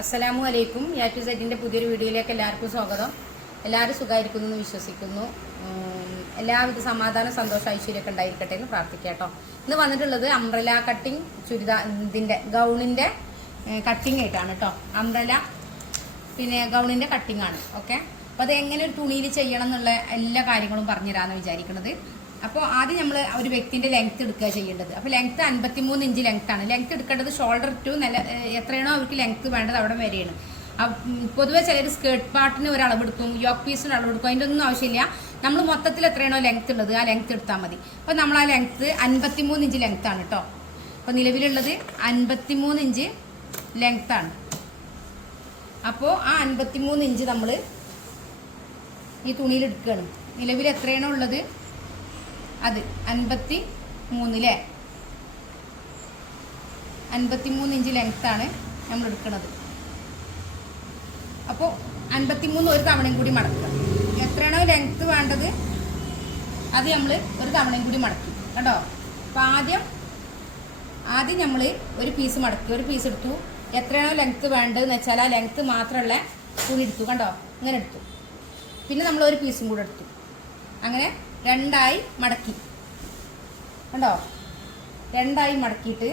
അസ്സലാമു അലൈക്കും. A to സെറ്റിൻ്റെ പുതിയൊരു വീഡിയോയിലേക്ക് എല്ലാവർക്കും സ്വാഗതം. എല്ലാവരും സുഖമായിരിക്കുന്നു എന്ന് വിശ്വസിക്കുന്നു. എല്ലാവിധ സമാധാന സന്തോഷ ഐശ്വര്യമൊക്കെ ഉണ്ടായിരിക്കട്ടെ എന്ന് പ്രാർത്ഥിക്കാം കേട്ടോ. ഇന്ന് വന്നിട്ടുള്ളത് അംബ്രല കട്ടിങ് ഇതിൻ്റെ ഗൗണിൻ്റെ കട്ടിങ് ആയിട്ടാണ് കേട്ടോ. അംബ്രല ഗൗണിൻ്റെ കട്ടിങ് ആണ്. ഓക്കെ, അപ്പോൾ അത് എങ്ങനെ ഒരു തുണിയിൽ ചെയ്യണം എന്നുള്ള എല്ലാ കാര്യങ്ങളും പറഞ്ഞുതരാമെന്ന് വിചാരിക്കുന്നത്. അപ്പോൾ ആദ്യം നമ്മൾ ഒരു വ്യക്തിൻ്റെ ലെങ്ത്ത് എടുക്കുക ചെയ്യേണ്ടത്. അപ്പോൾ ലെങ്ത്ത് 53 ഇഞ്ച് ലെങ്ത്താണ്. ലെങ്ത്ത് എടുക്കേണ്ടത് ഷോൾഡർ ടു എത്രയാണോ അവർക്ക് ലെങ്ത്ത് വേണ്ടത് അവിടെ വരെയാണ്. പൊതുവെ ചിലർ സ്കേർട്ട് പാർട്ടിന് ഒരു അളവെടുക്കും, യോക്ക് പീസിന് അളവെടുക്കും. അതിൻ്റെ ഒന്നും ആവശ്യമില്ല. നമ്മൾ മൊത്തത്തിൽ എത്രയാണോ ലെങ്ത്ത് ഉള്ളത് ആ ലെങ്ത്ത് എടുത്താൽ മതി. അപ്പോൾ നമ്മൾ ആ ലെങ്ത്ത് 53 ഇഞ്ച് ലെങ്ത്താണ് കേട്ടോ. അപ്പോൾ നിലവിലുള്ളത് 53 ഇഞ്ച് ലെങ്ത്താണ്. അപ്പോൾ ആ 53 ഇഞ്ച് നമ്മൾ ഈ തുണിയിൽ എടുക്കുകയാണ്. നിലവിൽ എത്രയാണോ ഉള്ളത് അത് 53 അല്ലേ, 53 ഇഞ്ച് ലെങ്ത്താണ് നമ്മൾ എടുക്കുന്നത്. അപ്പോൾ 53 ഒരു തവണയും കൂടി മടക്കുക. എത്രയാണോ ലെങ്ത്ത് വേണ്ടത് അത് നമ്മൾ ഒരു തവണയും കൂടി മടക്കി കേട്ടോ. അപ്പോൾ ആദ്യം നമ്മൾ ഒരു പീസ് മടക്കി, ഒരു പീസ് എടുത്തു. എത്രയാണോ ലെങ്ത്ത് വേണ്ടതെന്ന് വെച്ചാൽ ആ ലെങ്ത്ത് മാത്രമുള്ള തുണി എടുത്തു കണ്ടോ, ഇങ്ങനെ എടുത്തു. പിന്നെ നമ്മൾ ഒരു പീസും കൂടെ എടുത്തു. അങ്ങനെ രണ്ടായി മടക്കി കണ്ടോ. രണ്ടായി മടക്കിയിട്ട്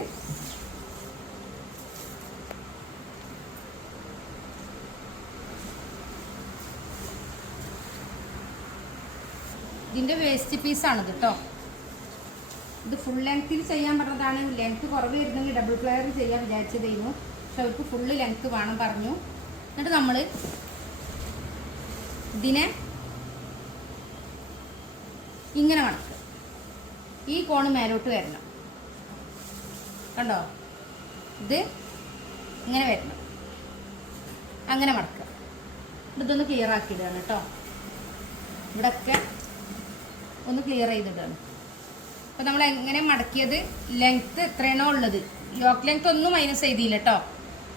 ഇതിൻ്റെ വേസ്റ്റ് പീസാണിത് കേട്ടോ. ഇത് ഫുൾ ലെങ്ത്തിൽ ചെയ്യാൻ പറഞ്ഞതാണ്. ലെങ്ത്ത് കുറവ് വരുന്നെങ്കിൽ ഡബിൾ ഫ്ലെയർ ചെയ്യാൻ വിചാരിച്ചതായിരുന്നു. പക്ഷെ അവർക്ക് ഫുള്ള് ലെങ്ത്ത് വേണം പറഞ്ഞു. എന്നിട്ട് നമ്മൾ ഇതിനെ ഇങ്ങനെ മടക്കുക. ഈ കോണ് മേലോട്ട് വരണം കണ്ടോ. ഇത് ഇങ്ങനെ വരണം. അങ്ങനെ മടക്കുക. ഇതൊന്ന് ക്ലിയർ ആക്കിയിടുകയാണ് കേട്ടോ. ഇവിടെയൊക്കെ ഒന്ന് ക്ലിയർ ചെയ്തിടുകയാണ്. അപ്പോൾ നമ്മൾ എങ്ങനെ മടക്കിയത്, ലെങ്ത്ത് എത്രയാണോ ഉള്ളത്, യോക്ക് ലെങ്ത്ത് ഒന്നും മൈനസ് ചെയ്തില്ല കേട്ടോ.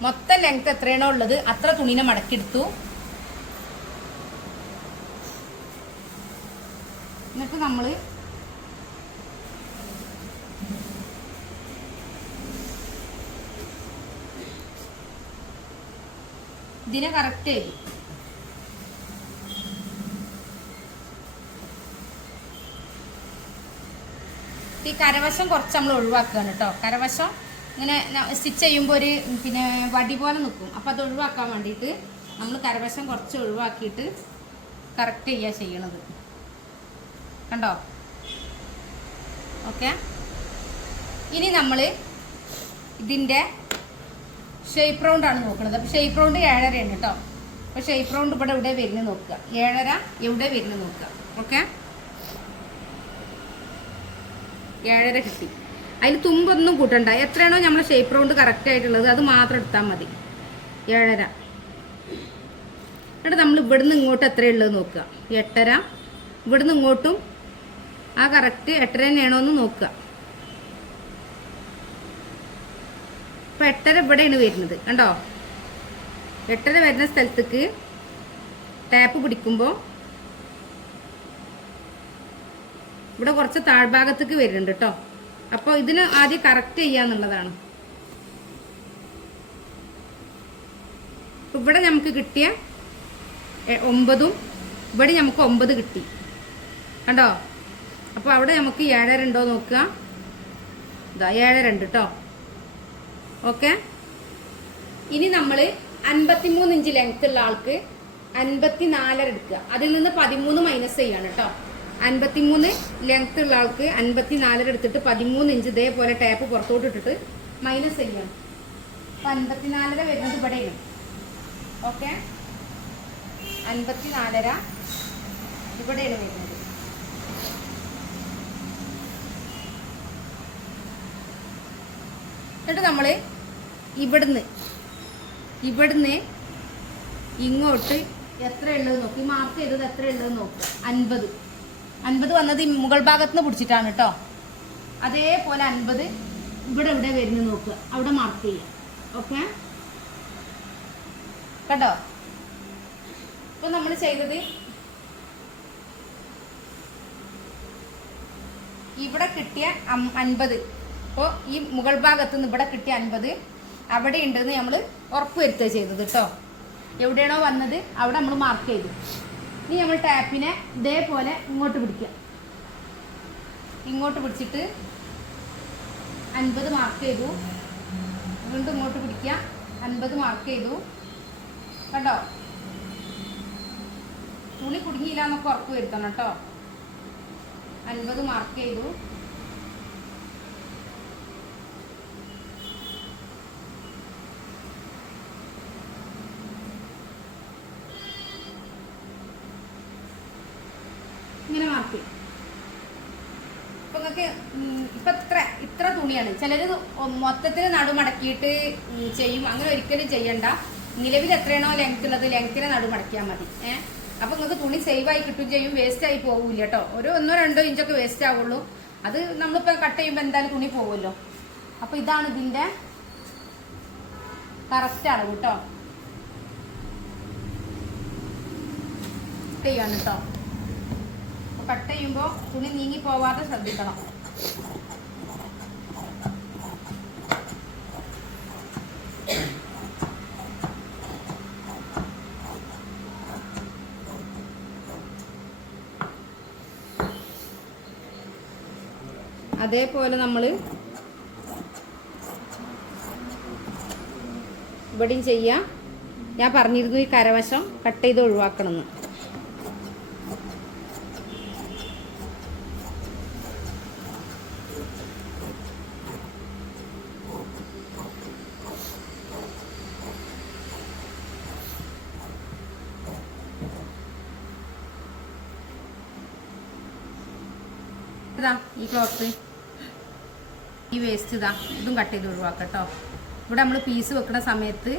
മൊത്തം ലെങ്ത്ത് എത്രയാണോ ഉള്ളത് അത്ര തുണീനെ മടക്കിയെടുത്തു. എന്നിട്ട് നമ്മൾ ഇതിനെ കറക്റ്റ് ചെയ്തു. ഈ കരവശം കുറച്ച് നമ്മൾ ഒഴിവാക്കുകയാണ് കേട്ടോ. കരവശം ഇങ്ങനെ സ്റ്റിച്ച് ചെയ്യുമ്പോൾ ഒരു വടി പോലെ നിൽക്കും. അപ്പോൾ അത് ഒഴിവാക്കാൻ വേണ്ടിയിട്ട് നമ്മൾ കരവശം കുറച്ച് ഒഴിവാക്കിയിട്ട് കറക്റ്റ് ചെയ്യുക ചെയ്യണത് കണ്ടോ. ഓക്കെ, ഇനി നമ്മൾ ഇതിൻ്റെ ഷേപ്പ് റൗണ്ടാണ് നോക്കുന്നത്. അപ്പോൾ ഷേപ്പ് റൗണ്ട് 7.5 കേട്ടോ. അപ്പോൾ ഷേപ്പ് റൗണ്ട് ഇവിടെ എവിടെ വരുന്നത് നോക്കുക, 7.5 എവിടെ വരുന്നത് നോക്കുക. ഓക്കെ, 7.5 കിട്ടി. അതിൽ തുമ്പൊന്നും കൂട്ടണ്ട. എത്രയാണോ നമ്മൾ ഷേപ്പ് റൗണ്ട് കറക്റ്റ് ആയിട്ടുള്ളത് അത് മാത്രം എടുത്താൽ മതി. 7.5. എന്നിട്ട് നമ്മൾ ഇവിടുന്ന് ഇങ്ങോട്ട് എത്രയുള്ളത് നോക്കുക. 8.5. ഇവിടുന്ന് ഇങ്ങോട്ടും ആ കറക്റ്റ് 8.5 തന്നെയാണോ എന്ന് നോക്കുക. അപ്പോൾ 8.5 ഇവിടെയാണ് വരുന്നത് കണ്ടോ. 8.5 വരുന്ന സ്ഥലത്തേക്ക് ടാപ്പ് പിടിക്കുമ്പോൾ ഇവിടെ കുറച്ച് താഴ്ഭാഗത്തേക്ക് വരുന്നുണ്ട് കേട്ടോ. അപ്പോൾ ഇതിന് ആദ്യം കറക്റ്റ് ചെയ്യാന്നുള്ളതാണ്. ഇവിടെ നമുക്ക് കിട്ടിയ 9 ഇവിടെ നമുക്ക് 9 കിട്ടി കണ്ടോ. അപ്പോൾ അവിടെ നമുക്ക് 7.5 ഉണ്ടോ നോക്കുക. ഇതാ 7.2 കേട്ടോ. ഓക്കെ, ഇനി നമ്മൾ 53 ഇഞ്ച് ലെങ്ത് ഉള്ള ആൾക്ക് 54.5 എടുക്കുക. അതിൽ നിന്ന് 13 മൈനസ് ചെയ്യാണ് കേട്ടോ. 53 ലെങ്ത് ഉള്ള ആൾക്ക് 54 എടുത്തിട്ട് 13 ഇഞ്ച് ഇതേപോലെ ടാപ്പ് പുറത്തോട്ട് ഇട്ടിട്ട് മൈനസ് ചെയ്യണം. അപ്പം 54 വരുന്നത് ഇവിടെയാണ്. ഓക്കെ, 54 ഇവിടെയാണ് വരുന്നത്. എന്നിട്ട് നമ്മൾ ഇവിടുന്ന് ഇങ്ങോട്ട് എത്ര ഉള്ളത് നോക്കി, മാർക്ക് ചെയ്തത് എത്ര ഉള്ളത് നോക്കുക. 50 വന്നത് മുകൾ ഭാഗത്ത് നിന്ന് പിടിച്ചിട്ടാണ് കേട്ടോ. അതേപോലെ 50 ഇവിടെ വരുന്നത് നോക്കുക, അവിടെ മാർക്ക് ചെയ്യുക. ഓക്കെ കേട്ടോ. ഇപ്പൊ നമ്മൾ ചെയ്തത് ഇവിടെ കിട്ടിയ 50. അപ്പോൾ ഈ മുകൾ ഭാഗത്ത് നിന്ന് ഇവിടെ കിട്ടിയ 50 അവിടെ ഉണ്ടെന്ന് നമ്മൾ ഉറപ്പ് വരുത്തുക ചെയ്തത് കേട്ടോ. എവിടെയാണോ വന്നത് അവിടെ നമ്മൾ മാർക്ക് ചെയ്തു. ഇനി നമ്മൾ ടാപ്പിനെ ഇതേപോലെ ഇങ്ങോട്ട് പിടിക്കുക. ഇങ്ങോട്ട് പിടിച്ചിട്ട് 50 മാർക്ക് ചെയ്തു. വീണ്ടും ഇങ്ങോട്ട് പിടിക്കുക, 50 മാർക്ക് ചെയ്തു. കണ്ടോ, തുണി കുടുങ്ങിയില്ല എന്നൊക്കെ ഉറപ്പ് വരുത്തണം കേട്ടോ. 50 മാർക്ക് ചെയ്തു. ഇങ്ങനെ മാർക്ക് ചെയ്യും. ഇപ്പൊ നിങ്ങൾക്ക് ഇപ്പൊ ഇത്ര തുണിയാണ്. ചിലര് മൊത്തത്തിൽ നടുമടക്കിയിട്ട് ചെയ്യും. അങ്ങനെ ഒരിക്കലും ചെയ്യണ്ട. നിലവിൽ എത്രയാണോ ലെങ്ത് ഉള്ളത് ലെങ്ത്തിനെ നടുമടക്കിയാൽ മതി. അപ്പൊ നിങ്ങൾക്ക് തുണി സേവ് ആയി കിട്ടും ചെയ്യും, വേസ്റ്റ് ആയി പോകില്ല കേട്ടോ. ഒരു 1-2 ഇഞ്ചൊക്കെ വേസ്റ്റ് ആവുള്ളൂ. അത് നമ്മളിപ്പോ കട്ട് ചെയ്യുമ്പോൾ എന്തായാലും തുണി പോകുമല്ലോ. അപ്പൊ ഇതാണ് ഇതിന്റെ കറക്റ്റ് അളവ് കേട്ടോ. കട്ട് ചെയ്യാണ് കേട്ടോ. കട്ട് ചെയ്യുമ്പോൾ തുണി നീങ്ങി പോവാതെ ശ്രദ്ധിക്കണം. അതേപോലെ നമ്മൾ ഇവിടെയും ചെയ്യാം. ഞാൻ പറഞ്ഞിരുന്നു ഈ കരവശം കട്ട് ചെയ്ത് ഒഴിവാക്കണമെന്ന്. ഈ ക്ലോത്ത്, ഈ വേസ്റ്റ് ഇതും കട്ട് ചെയ്ത് ഒഴിവാക്കട്ടോ. ഇവിടെ നമ്മൾ പീസ് വെക്കുന്ന സമയത്ത്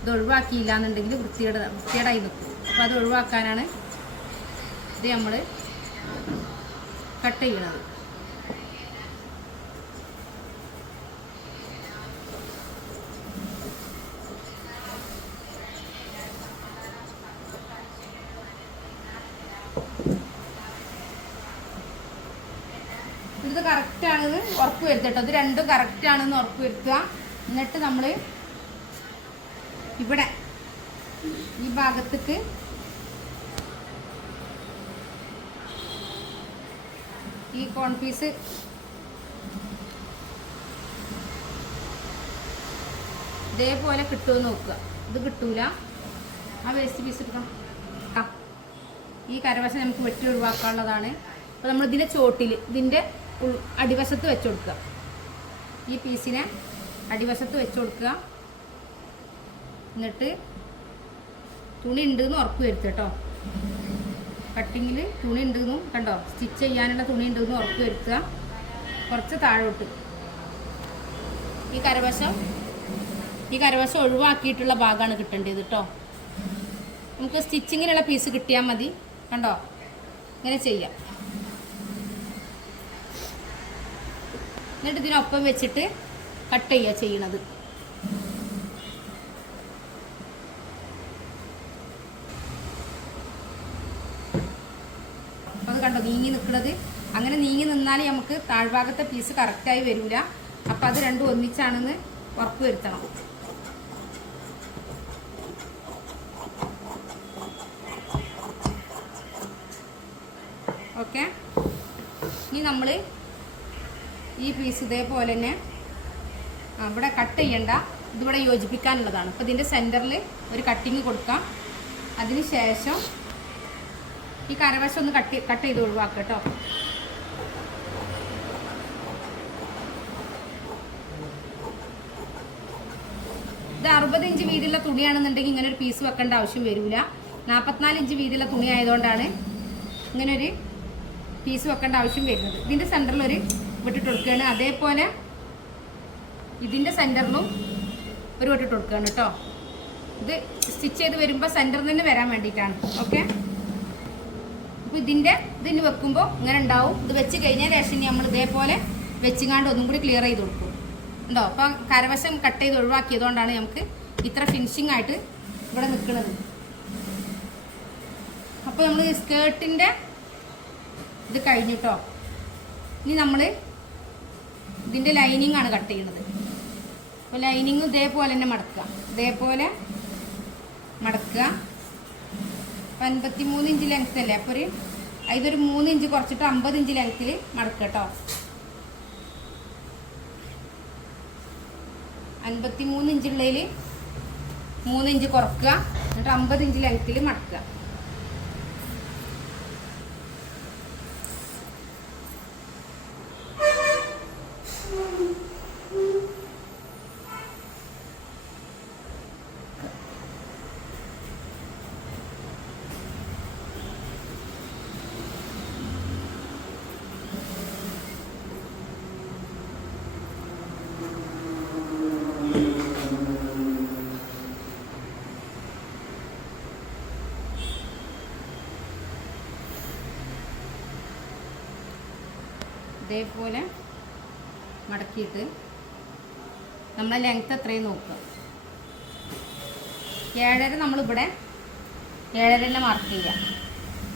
ഇത് ഒഴിവാക്കിയില്ല എന്നുണ്ടെങ്കിൽ വൃത്തികേടായി നിൽക്കും. അപ്പോൾ അത് ഒഴിവാക്കാനാണ് ഇത് നമ്മൾ കട്ട് ചെയ്യണത്. ഇത് കറക്റ്റാണെന്ന് ഉറപ്പ് വരുത്തട്ടോ. ഇത് രണ്ടും കറക്റ്റാണെന്ന് ഉറപ്പ് വരുത്തുക. എന്നിട്ട് നമ്മൾ ഇവിടെ ഈ ഭാഗത്തേക്ക് ഈ കോൺ പീസ് ഇതേപോലെ കിട്ടുമെന്ന് നോക്കുക. ഇത് കിട്ടൂല, ആ വേസ്റ്റ് പീസ് എടുക്കണം. ഈ കരവശം നമുക്ക് വെട്ടി ഒഴിവാക്കാനുള്ളതാണ്. അപ്പോൾ നമ്മൾ ഇതിൻ്റെ ചോട്ടിൽ ഇതിൻ്റെ അടിവശത്ത് വെച്ച് കൊടുക്കുക. ഈ പീസിനെ അടിവശത്ത് വെച്ച് കൊടുക്കുക. എന്നിട്ട് തുണി ഉണ്ടെന്ന് ഉറപ്പ് വരുത്തുക കേട്ടോ. കട്ടിങ്ങിൽ തുണി ഉണ്ടെന്നും കണ്ടോ, സ്റ്റിച്ച് ചെയ്യാനുള്ള തുണി ഉണ്ടെന്ന് ഉറപ്പ് വരുത്തുക. കുറച്ച് താഴോട്ട് ഈ കരവശം ഒഴിവാക്കിയിട്ടുള്ള ഭാഗമാണ് കിട്ടേണ്ടത് കേട്ടോ. നമുക്ക് സ്റ്റിച്ചിങ്ങിനുള്ള പീസ് കിട്ടിയാൽ മതി. കണ്ടോ, ഇങ്ങനെ ചെയ്യാം. എന്നിട്ട് ഇതിനൊപ്പം വെച്ചിട്ട് കട്ട് ചെയ്യുക ചെയ്യണത്. അത് കണ്ടോ നീങ്ങി നിൽക്കുന്നത്. അങ്ങനെ നീങ്ങി നിന്നാൽ നമുക്ക് താഴ്ഭാഗത്തെ പീസ് കറക്റ്റായി വരില്ല. അപ്പം അത് രണ്ടും ഒന്നിച്ചാണെന്ന് ഉറപ്പ് വരുത്തണം. ഓക്കെ, ഇനി നമ്മൾ ഈ പീസ് ഇതേപോലെ തന്നെ ഇവിടെ കട്ട് ചെയ്യണ്ട, ഇതിവിടെ യോജിപ്പിക്കാനുള്ളതാണ്. അപ്പോൾ ഇതിൻ്റെ സെൻറ്ററിൽ ഒരു കട്ടിങ് കൊടുക്കാം. അതിന് ശേഷം ഈ കരവശം ഒന്ന് കട്ട് ചെയ്ത് ഒഴിവാക്കുക കേട്ടോ. ഇത് 60 ഇഞ്ച് വീതിയുള്ള തുണിയാണെന്നുണ്ടെങ്കിൽ ഇങ്ങനെ ഒരു പീസ് വെക്കേണ്ട ആവശ്യം വരില്ല. 44 ഇഞ്ച് വീതിയുള്ള തുണി ആയതുകൊണ്ടാണ് ഇങ്ങനെ ഒരു പീസ് വെക്കേണ്ട ആവശ്യം വരുന്നത്. ഇതിൻ്റെ സെൻറ്ററിൽ ഒരു വെട്ടിട്ട് കൊടുക്കുകയാണ്. അതേപോലെ ഇതിൻ്റെ സെൻറ്ററിലും ഒരു വെട്ടിട്ട് കൊടുക്കുകയാണ് കേട്ടോ. ഇത് സ്റ്റിച്ച് ചെയ്ത് വരുമ്പോൾ സെൻറ്ററിൽ നിന്ന് വരാൻ വേണ്ടിയിട്ടാണ്. ഓക്കെ, അപ്പോൾ ഇതിന് വെക്കുമ്പോൾ ഇങ്ങനെ ഉണ്ടാവും. ഇത് വെച്ച് കഴിഞ്ഞാൽ ശേഷം നമ്മൾ ഇതേപോലെ വെച്ചിങ്ങാണ്ട് ഒന്നും കൂടി ക്ലിയർ ചെയ്ത് കൊടുക്കും. ഉണ്ടോ? അപ്പം കരവശം കട്ട് ചെയ്ത് ഒഴിവാക്കിയതുകൊണ്ടാണ് നമുക്ക് ഇത്ര ഫിനിഷിംഗ് ആയിട്ട് ഇവിടെ നിൽക്കുന്നത്. അപ്പോൾ നമ്മൾ സ്കേർട്ടിൻ്റെ ഇത് കഴിഞ്ഞിട്ടോ. ഇനി നമ്മൾ ഇതിൻ്റെ ലൈനിങ് ആണ് കട്ട് ചെയ്യുന്നത്. അപ്പോൾ ലൈനിങ്ങും ഇതേപോലെ തന്നെ മടക്കുക, ഇതേപോലെ മടക്കുക. 53 ഇഞ്ച് ലെങ്ത് അല്ലേ, അപ്പോൾ ഇതൊരു 3 ഇഞ്ച് കുറച്ചിട്ട് 50 ഇഞ്ച് ലെങ്ത്തിൽ മടക്കുക കേട്ടോ. 53 ഇഞ്ചുള്ളതിൽ 3 ഇഞ്ച് കുറക്കുക, എന്നിട്ട് 50 ഇഞ്ച് ലെങ്ത്തിൽ മടക്കുക. ഇതേപോലെ മടക്കിയിട്ട് നമ്മളെ ലെങ്ത്ത് എത്രയും നോക്കുക. 7.5 നമ്മളിവിടെ 7.5 തന്നെ മാർക്ക് ചെയ്യാം.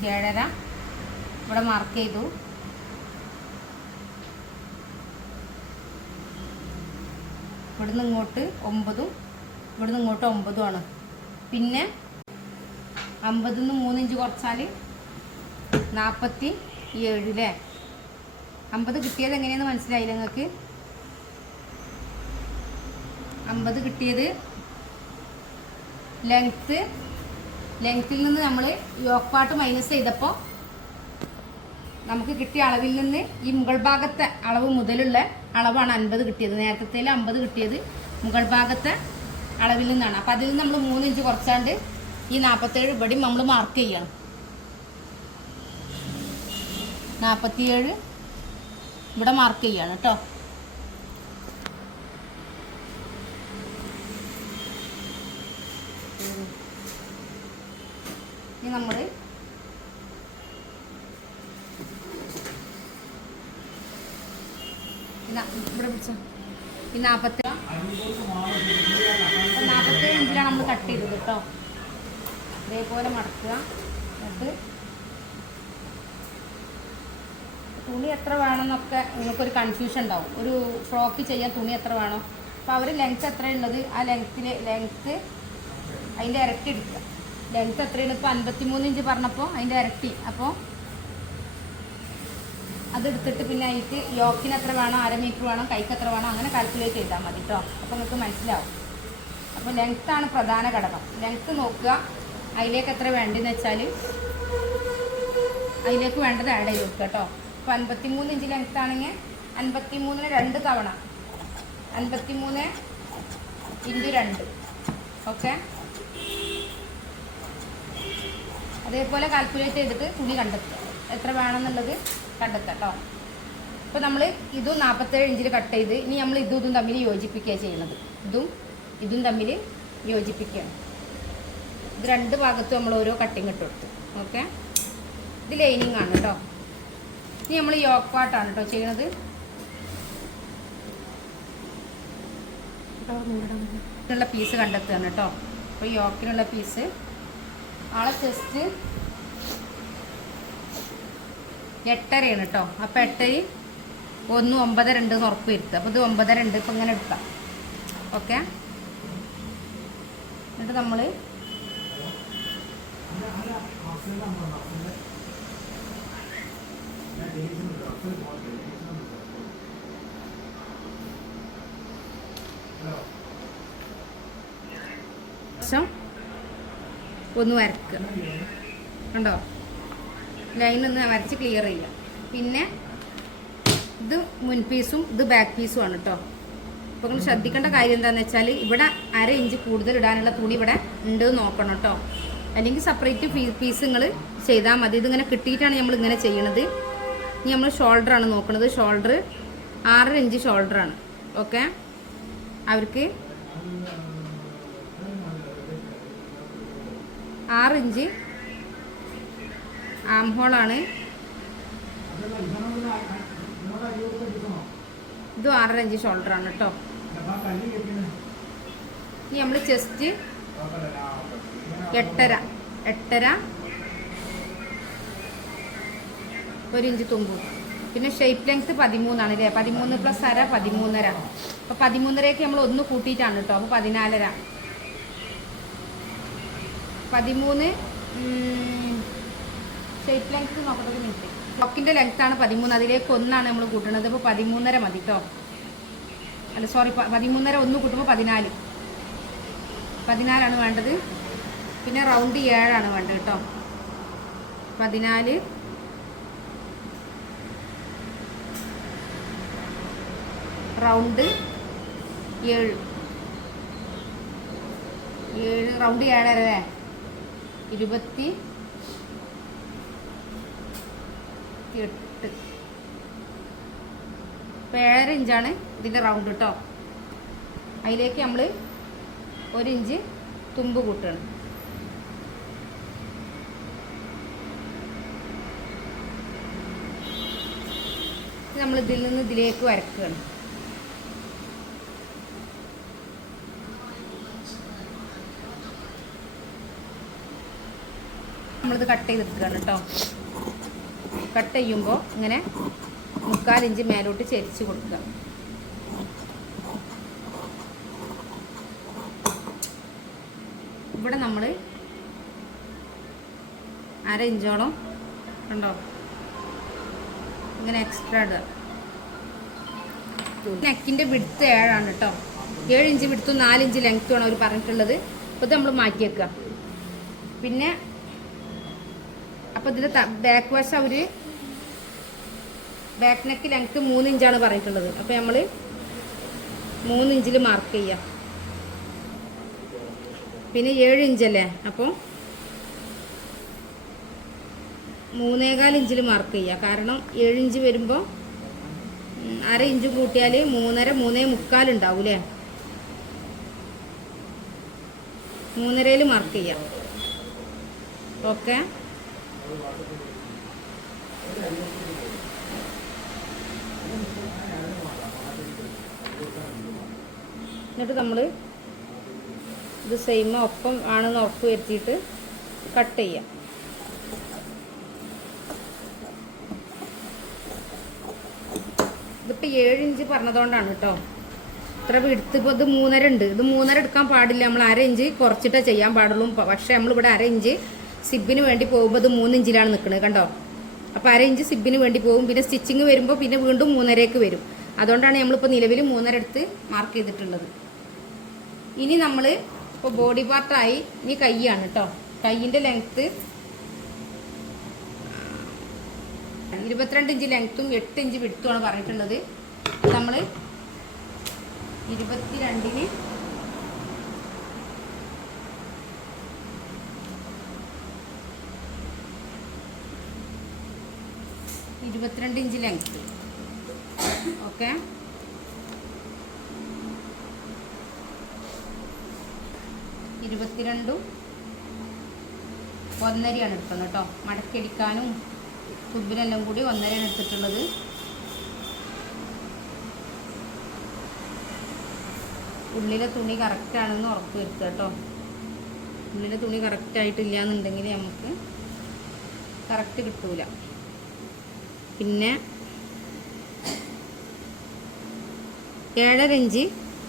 7.5 ഇവിടെ മാർക്ക് ചെയ്തു. ഇവിടുന്ന് ഇങ്ങോട്ട് 9, ഇവിടുന്ന് ഇങ്ങോട്ട് 9 ആണ്. പിന്നെ 50 നിന്ന് 3 ഇഞ്ച് കുറച്ചാൽ 47 അല്ലേ. 50 കിട്ടിയത് എങ്ങനെയാണെന്ന് മനസ്സിലായില്ല നിങ്ങൾക്ക്? 50 കിട്ടിയത് ലെങ്ത്തിൽ നിന്ന് നമ്മൾ യോക്ക് പാർട്ട് മൈനസ് ചെയ്തപ്പോൾ നമുക്ക് കിട്ടിയ അളവിൽ നിന്ന് ഈ മുകൾ ഭാഗത്തെ അളവ് മുതലുള്ള അളവാണ് 50 കിട്ടിയത്. നേരത്തെ 50 കിട്ടിയത് മുകൾ ഭാഗത്തെ അളവിൽ നിന്നാണ്. അപ്പം അതിൽ നിന്ന് നമ്മൾ 3 ഇഞ്ച് കുറച്ചാണ്ട് ഈ 47 ഇവിടെയും നമ്മൾ മാർക്ക് ചെയ്യണം. 47 ഇവിടെ മാർക്ക് ചെയ്യാണ് കേട്ടോ. ഇനി നമ്മൾ ഇവിടെ പിടിച്ച ഈ 47 ഇഞ്ചിലാണ് നമ്മൾ കട്ട് ചെയ്തത് കേട്ടോ. ഇതേപോലെ മടക്കുക. എന്നിട്ട് തുണി എത്ര വേണമെന്നൊക്കെ നിങ്ങൾക്കൊരു കൺഫ്യൂഷൻ ഉണ്ടാവും. ഒരു ഫ്രോക്ക് ചെയ്യാൻ തുണി എത്ര വേണം, അപ്പോൾ അവർ ലെങ്ത്ത് എത്രയുള്ളത് ആ ലെങ്ത്ത് അതിൻ്റെ ഇരട്ടി എടുക്കുക. ലെങ്ത്ത് എത്രയാണ്? ഇപ്പോൾ 53 ഇഞ്ച് പറഞ്ഞപ്പോൾ അതിൻ്റെ ഇരട്ടി. അപ്പോൾ അതെടുത്തിട്ട് പിന്നെ അതിക്ക് യോക്കിന് എത്ര വേണം, 1/2 മീറ്റർ വേണം, കൈക്ക് എത്ര വേണം, അങ്ങനെ കാൽക്കുലേറ്റ് ചെയ്താൽ മതി കേട്ടോ. അപ്പോൾ നിങ്ങൾക്ക് മനസ്സിലാവും. അപ്പോൾ ലെങ്ത്താണ് പ്രധാന ഘടകം. ലെങ്ത്ത് നോക്കുക, അതിലേക്ക് എത്ര വേണ്ടതെന്ന് വെച്ചാൽ അതിലേക്ക് വേണ്ടത് ആഡ് ചെയ്ത് കൊടുക്കുക കേട്ടോ. ഇപ്പോൾ 53 ഇഞ്ച് ലെങ്ത്ത് ആണെങ്കിൽ 53ന് 2 തവണ 53 × 2. ഓക്കെ, അതേപോലെ കാൽക്കുലേറ്റ് ചെയ്തിട്ട് തുണി കണ്ടെത്തുക, എത്ര വേണമെന്നുള്ളത് കണ്ടെത്തുക കേട്ടോ. ഇപ്പോൾ നമ്മൾ ഇതും 47 ഇഞ്ചിൽ കട്ട് ചെയ്ത് ഇനി നമ്മൾ ഇതും തമ്മിൽ യോജിപ്പിക്കുകയാണ് ചെയ്യുന്നത്. ഇതും തമ്മിൽ യോജിപ്പിക്കുകയാണ്. ഇത് 2 ഭാഗത്തും നമ്മൾ ഓരോ കട്ടിങ് ഇട്ട് കൊടുത്തു. ഓക്കെ, ഇത് ലൈനിങ് ആണ് കേട്ടോ. ഇനി നമ്മൾ യോക്ക് പാർട്ടാണ് കേട്ടോ ചെയ്യുന്നത്. ുള്ള പീസ് കണ്ടെത്തുകയാണ് കേട്ടോ. അപ്പോൾ യോക്കിനുള്ള പീസ് ആളെ ചെസ്റ്റ് 8.5 കേട്ടോ. അപ്പോൾ 8 1 9.2 ഉറപ്പ് വരുത്തുക. അപ്പോൾ ഇത് 9.2 ഇപ്പം ഇങ്ങനെ എടുക്കാം. ഓക്കെ, എന്നിട്ട് നമ്മൾ ഒന്ന് വരക്കുക കണ്ടോ. ലൈൻ ഒന്ന് വരച്ച് ക്ലിയർ ചെയ്യുക. പിന്നെ ഇത് മുൻപീസും ഇത് ബാക്ക് പീസും ആണ് കേട്ടോ. അപ്പോൾ നിങ്ങൾ ശ്രദ്ധിക്കേണ്ട കാര്യം എന്താണെന്ന് വെച്ചാൽ ഇവിടെ 1/2 ഇഞ്ച് കൂടുതൽ ഇടാനുള്ള തുണി ഇവിടെ ഉണ്ട് നോക്കണം കേട്ടോ. അല്ലെങ്കിൽ സെപ്പറേറ്റ് പീസ് നിങ്ങൾ ചെയ്താൽ മതി. ഇതിങ്ങനെ കിട്ടിയിട്ടാണ് നമ്മൾ ഇങ്ങനെ ചെയ്യണത്. ഇനി നമ്മൾ ഷോൾഡറാണ് നോക്കുന്നത്. Shoulder 6.5 inch ഷോൾഡറാണ്. ഓക്കെ, അവർക്ക് 6 ഇഞ്ച് ആം ഹോളാണ്. ഇതും 6.5 ഇഞ്ച് ഷോൾഡറാണ് കേട്ടോ. ഇനി നമ്മൾ ചെസ്റ്റ് 8.5 1 ഇഞ്ച് തുമ്പും പിന്നെ ഷേപ്പ് ലെങ്ത് 13 ആണ് അല്ലേ? 13 പ്ലസ് അര 13.5. അപ്പോൾ 13.5ക്ക് നമ്മൾ ഒന്ന് കൂട്ടിയിട്ടാണ് കേട്ടോ. അപ്പോൾ 14.5. 13 ഷേപ്പ് ലെങ്ത് നോക്കട്ടെ മിനിറ്റ്. ഫ്രോക്കിൻ്റെ ലെങ്ത്താണ് 13, അതിലേക്ക് ഒന്നാണ് നമ്മൾ കൂട്ടുന്നത്. അപ്പോൾ 13.5 മതി കേട്ടോ. അല്ല സോറി, 13.5 ഒന്ന് കൂട്ടുമ്പോൾ 14. 14 വേണ്ടത്. പിന്നെ റൗണ്ട് 7 വേണ്ടത് കേട്ടോ. 14 റൗണ്ട് 7 റൗണ്ട് 7 അല്ലേ? 28 ഇപ്പോൾ 7.5 ഇഞ്ചാണ് ഇതിൻ്റെ റൗണ്ട് കേട്ടോ. അതിലേക്ക് നമ്മൾ 1 ഇഞ്ച് തുമ്പ് കൂട്ടണം. നമ്മൾ ഇതിൽ നിന്ന് ഇതിലേക്ക് വരക്കുകയാണ്. നമ്മളിത് കട്ട് ചെയ്തെടുക്കുകയാണ് കേട്ടോ. കട്ട് ചെയ്യുമ്പോൾ ഇങ്ങനെ 3/4 ഇഞ്ച് മേലോട്ട് ചെരിച്ച് കൊടുക്കുക. ഇവിടെ നമ്മൾ 1/2 ഇഞ്ചോളം കണ്ടോ ഇങ്ങനെ എക്സ്ട്രാ ഇടുക. നെക്കിൻ്റെ വിഡ്ത്ത് 7 കേട്ടോ. 7 ഇഞ്ച് വിഡ്ത്തും 4 ഇഞ്ച് ലെങ്ത്തുമാണ് അവർ പറഞ്ഞിട്ടുള്ളത്. അപ്പോൾ ഇത് നമ്മൾ മാറ്റി വെക്കുക. പിന്നെ അപ്പോൾ ഇതിൻ്റെ ബാക്ക് വശം അവർ ബാക്ക് നെക്ക് ലെങ്ത്ത് 3 ഇഞ്ചാണ് പറഞ്ഞിട്ടുള്ളത്. അപ്പോൾ നമ്മൾ 3 ഇഞ്ചിൽ മാർക്ക് ചെയ്യാം. പിന്നെ 7 ഇഞ്ചല്ലേ, അപ്പോൾ 3.25 ഇഞ്ചിൽ മാർക്ക് ചെയ്യുക. കാരണം 7 ഇഞ്ച് വരുമ്പോൾ 1/2 ഇഞ്ച് കൂട്ടിയാൽ 3.5 3.25 ഉണ്ടാവും അല്ലേ? 3.5 മാർക്ക് ചെയ്യാം. ഓക്കെ. എന്നിട്ട് നമ്മൾ ഇത് സെയിം ഒപ്പം ആണെന്ന് ഉറപ്പ് വരുത്തിയിട്ട് കട്ട് ചെയ്യാം. ഇതിപ്പോൾ 7 ഇഞ്ച് പറഞ്ഞതുകൊണ്ടാണ് കേട്ടോ ഇത്ര എടുത്ത്. ഇപ്പോൾ ഇത് 3.5 ഉണ്ട്. ഇത് 3.5 എടുക്കാൻ പാടില്ല. നമ്മൾ 1/2 ഇഞ്ച് കുറച്ചിട്ടേ ചെയ്യാൻ പാടുള്ളൂ. പക്ഷേ നമ്മളിവിടെ 1/2 ഇഞ്ച് സിബിന് വേണ്ടി പോകുമ്പോൾ ഇത് 3 ഇഞ്ചിലാണ് നിൽക്കുന്നത് കണ്ടോ. അപ്പോൾ 1/2 ഇഞ്ച് സിബിന് വേണ്ടി പോകും. പിന്നെ സ്റ്റിച്ചിങ് വരുമ്പോൾ പിന്നെ വീണ്ടും 3.5ക്ക് വരും. അതുകൊണ്ടാണ് നമ്മളിപ്പോൾ നിലവിൽ 3.5 എടുത്ത് മാർക്ക് ചെയ്തിട്ടുള്ളത്. ഇനി നമ്മൾ ഇപ്പോൾ ബോഡി പാർട്ടായി. ഇനി കൈയാണ് കേട്ടോ. കൈയിൻ്റെ ലെങ്ത്ത് 22 ഇഞ്ച് ലെങ്ത്തും 8 ഇഞ്ച് വിഡ്ത്തുമാണ് പറഞ്ഞിട്ടുള്ളത്. നമ്മൾ 22-ന് 22 ഇഞ്ച് ലെങ്ത്ത്. ഓക്കെ. 22 1.5 എടുക്കുന്നത് കേട്ടോ. മടക്കിയടിക്കാനും തുമ്പിനെല്ലാം കൂടി 1.5 എടുത്തിട്ടുള്ളത്. ഉള്ളിലെ തുണി കറക്റ്റാണെന്ന് ഉറപ്പ് വരുത്തുക കേട്ടോ. ഉള്ളിലെ തുണി കറക്റ്റായിട്ടില്ല എന്നുണ്ടെങ്കിൽ നമുക്ക് കറക്റ്റ് കിട്ടൂല. പിന്നെ 7.5 ഇഞ്ച്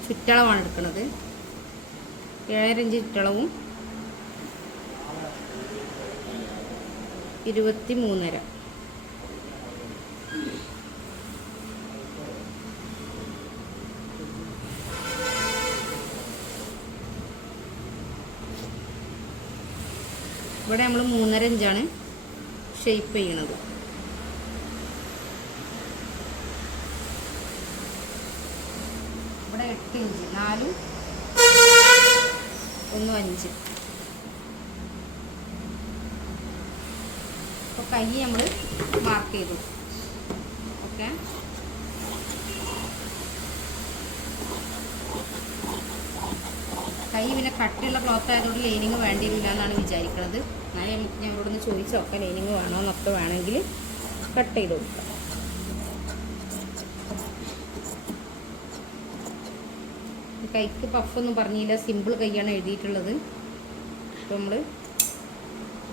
ചുറ്റളവാണ് എടുക്കുന്നത്. 7.5 ഇഞ്ച് ചുറ്റളവും 23.5. ഇവിടെ നമ്മൾ 3.5 ഇഞ്ചാണ് ഷേപ്പ് ചെയ്യണത്. ഇവിടെ 8 ഇഞ്ച് 4 1 5. അപ്പോൾ കൈ നമ്മൾ മാർക്ക് ചെയ്തു. ഓക്കെ. കൈ പിന്നെ കട്ടിയുള്ള ക്ലോത്ത് ആയതുകൊണ്ട് ലൈനിങ് വേണ്ടിയില്ല എന്നാണ് വിചാരിക്കുന്നത്. എന്നാലും നമുക്ക് ഞങ്ങളോടൊന്ന് ചോദിച്ചു നോക്കാം ലൈനിങ് വേണോ എന്നൊക്കെ. വേണമെങ്കിൽ കട്ട് ചെയ്ത് കൊടുക്കാം. കൈക്ക് പഫൊന്നും പറഞ്ഞില്ല, സിമ്പിൾ കൈയാണ് എഴുതിയിട്ടുള്ളത്. അപ്പോൾ നമ്മൾ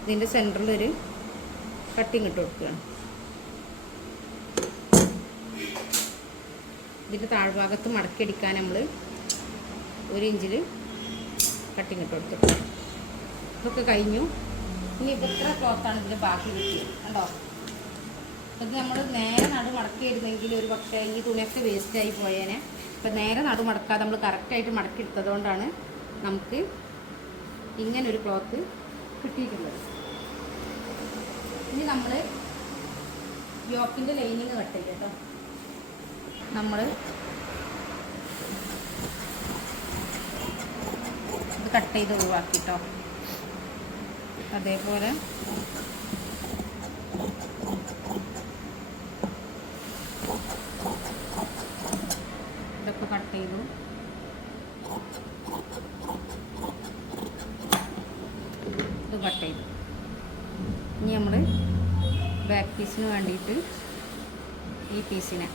ഇതിൻ്റെ സെൻറ്ററിലൊരു കട്ടിങ് ഇട്ട് കൊടുക്കുകയാണ്. ഇതിൻ്റെ താഴ്ഭാഗത്ത് മടക്കിയടിക്കാൻ നമ്മൾ 1 ഇഞ്ചിൽ കട്ടിങ് ഇട്ട് കൊടുത്തിട്ട് ഇതൊക്കെ കഴിഞ്ഞു. ഇനി ഇതെത്ര ക്ലോത്താണ് ഇതിൽ ബാക്കി കിട്ടിയത് കണ്ടോ. ഇത് നമ്മൾ നേരെ നടു മടക്കിയിരുന്നെങ്കിൽ ഒരു പക്ഷേ ഈ തുണിയൊക്കെ വേസ്റ്റായി പോയേനെ. അപ്പം നേരെ നടു മടക്കാതെ നമ്മൾ കറക്റ്റായിട്ട് മടക്കിയെടുത്തത് കൊണ്ടാണ് നമുക്ക് ഇങ്ങനൊരു ക്ലോത്ത് കിട്ടിയിട്ടുള്ളത്. ഇനി നമ്മൾ യോക്കിൻ്റെ ലൈനിങ് കട്ട് ചെയ്യും കേട്ടോ. നമ്മൾ ഇത് കട്ട് ചെയ്ത് ഒഴിവാക്കിട്ടോ. അതേപോലെ ഇതൊക്കെ കട്ട് ചെയ്തു. ഇത് കട്ട് ചെയ്തു. ഇനി നമ്മൾ ബാക്ക് പീസിന് വേണ്ടിയിട്ട് ഈ പീസിനെ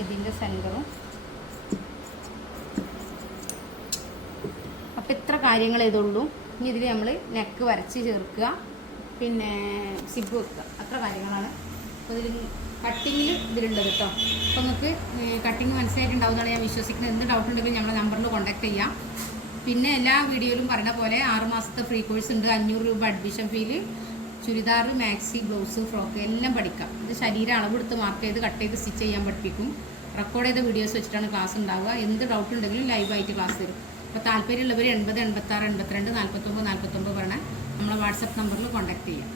ഇതിൻ്റെ സെൻറ്ററും. അപ്പോൾ ഇത്ര കാര്യങ്ങൾ ഇതുള്ളൂ. ഇനി ഇതിൽ നമ്മൾ നെക്ക് വരച്ച് ചേർക്കുക, പിന്നെ സിബ് വെക്കുക, അത്ര കാര്യങ്ങളാണ്. അപ്പോൾ ഇതിൽ കട്ടിങ്ങിൽ ഇതിലുള്ളത് കേട്ടോ. അപ്പോൾ നിങ്ങൾക്ക് കട്ടിങ് മനസ്സിലായിട്ടുണ്ടാവുന്നതാണ് ഞാൻ വിശ്വസിക്കുന്നത്. എന്ത് ഡൗട്ട് ഉണ്ടെങ്കിലും ഞങ്ങളുടെ നമ്പറിൽ കോൺടാക്ട് ചെയ്യാം. പിന്നെ എല്ലാ വീഡിയോയിലും പറഞ്ഞ പോലെ 6 മാസത്തെ ഫ്രീ കോഴ്സ് ഉണ്ട്. 500 രൂപ admission feel. Churidar, maxi, blouse, frock എല്ലാം പഠിക്കാം. ഇത് ശരീരം അളവെടുത്ത് മാർക്ക് ചെയ്ത് കട്ട് ചെയ്ത് സ്റ്റിച്ച് ചെയ്യാൻ പഠിപ്പിക്കും. റെക്കോർഡ് ചെയ്ത വീഡിയോസ് വെച്ചിട്ടാണ് ക്ലാസ് ഉണ്ടാവുക. എന്ത് ഡൗട്ട് ഉണ്ടെങ്കിലും ലൈവായിട്ട് ക്ലാസ് തരും. അപ്പോൾ താല്പര്യമുള്ളവർ 80 86 82 49 49 പറഞ്ഞാൽ നമ്മളെ വാട്സപ്പ് നമ്പറിൽ കോൺടാക്ട് ചെയ്യാം.